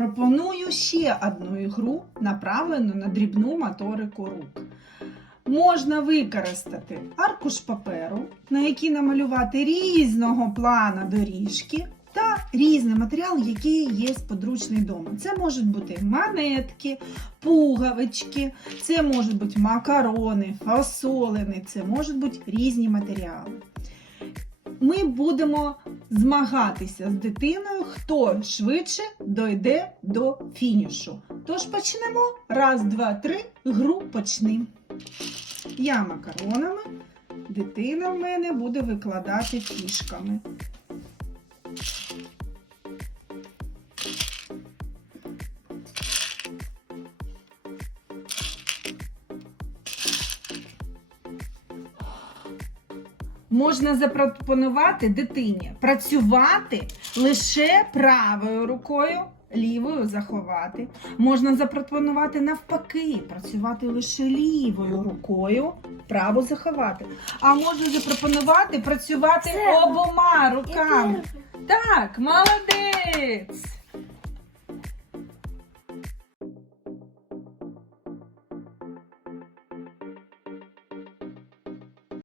Пропоную ще одну ігру, направлену на дрібну моторику рук. Можна використати аркуш паперу, на який намалювати різного плана доріжки та різний матеріал, який є подручний дома. Це можуть бути монетки, пуговички, це можуть бути макарони, фасолини, це можуть бути різні матеріали. Ми будемо змагатися з дитиною, хто швидше дойде до фінішу. Тож почнемо. Раз, два, три. Гру почни. Я макаронами, дитина в мене буде викладати фішками. Можна запропонувати дитині працювати лише правою рукою, лівою заховати. Можна запропонувати навпаки, працювати лише лівою рукою, праву заховати. А можна запропонувати працювати обома руками. Так, молодець!